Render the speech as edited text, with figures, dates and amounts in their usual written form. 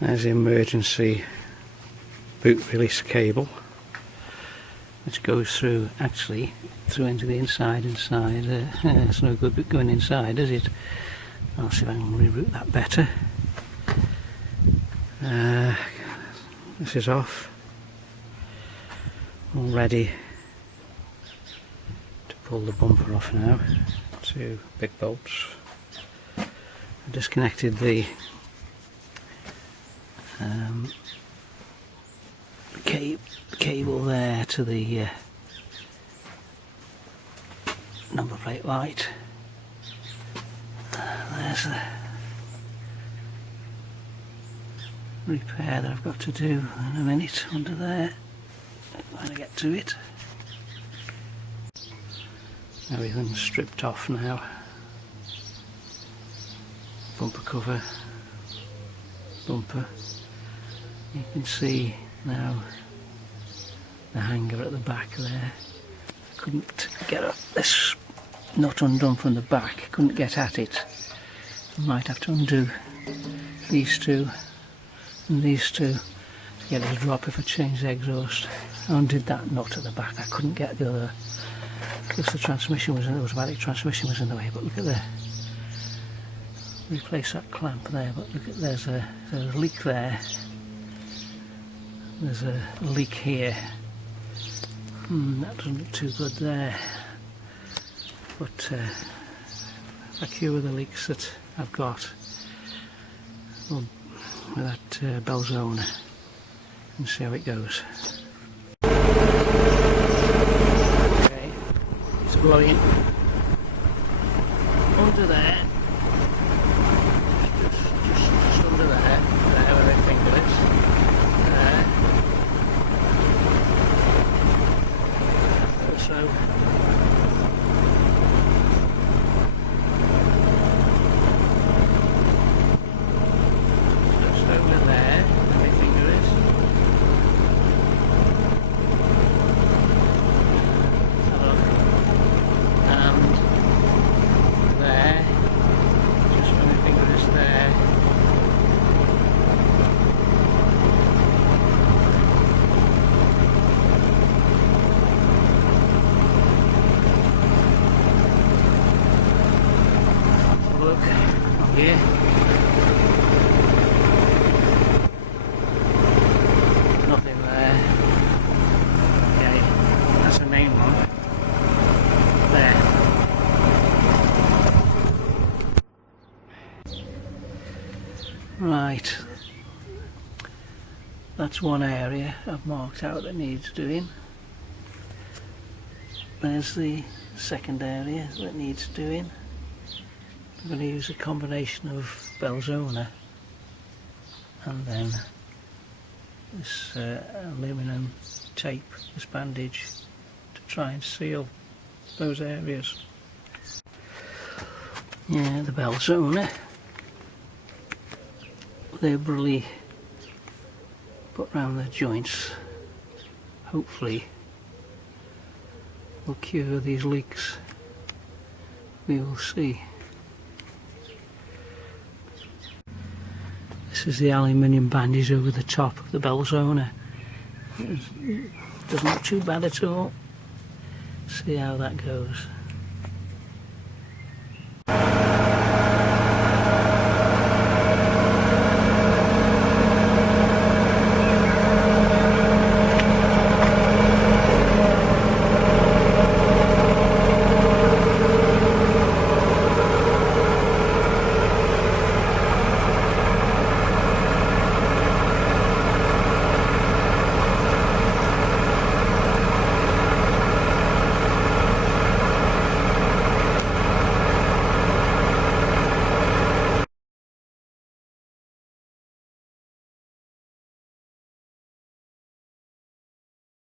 There's the emergency boot release cable, which goes through, actually through into the inside. It's no good going inside, is it? I'll see if I can reroute that better. This is off, all ready to pull the bumper off now. Two big bolts. I disconnected the cable there to the number plate light. There's the repair that I've got to do in a minute under there when I get to it. Everything's stripped off now. Bumper cover, bumper. You can see now the hanger at the back there. I couldn't get this nut undone from the back, couldn't get at it. I might have to undo these two and these two to get it to drop if I change the exhaust. I undid that nut at the back. I couldn't get the other because the transmission was in the automatic transmission was in the way. But look at the replace that clamp there. But look at there's a leak there. There's a leak here. That doesn't look too good there. But if I cure the leaks that I've got with that Belzona and see how it goes. Okay, it's blowing under there, just under there where my finger is, there. Also, here. Nothing there. Okay, that's the main one. There. Right. That's one area I've marked out that needs doing. There's the second area that needs doing. I'm going to use a combination of Belzona and then this aluminium tape, this bandage, to try and seal those areas. Yeah, the Belzona, liberally put round the joints, hopefully will cure these leaks. We will see. This is the aluminium bandage over the top of the Belzona. It doesn't look too bad at all. See how that goes.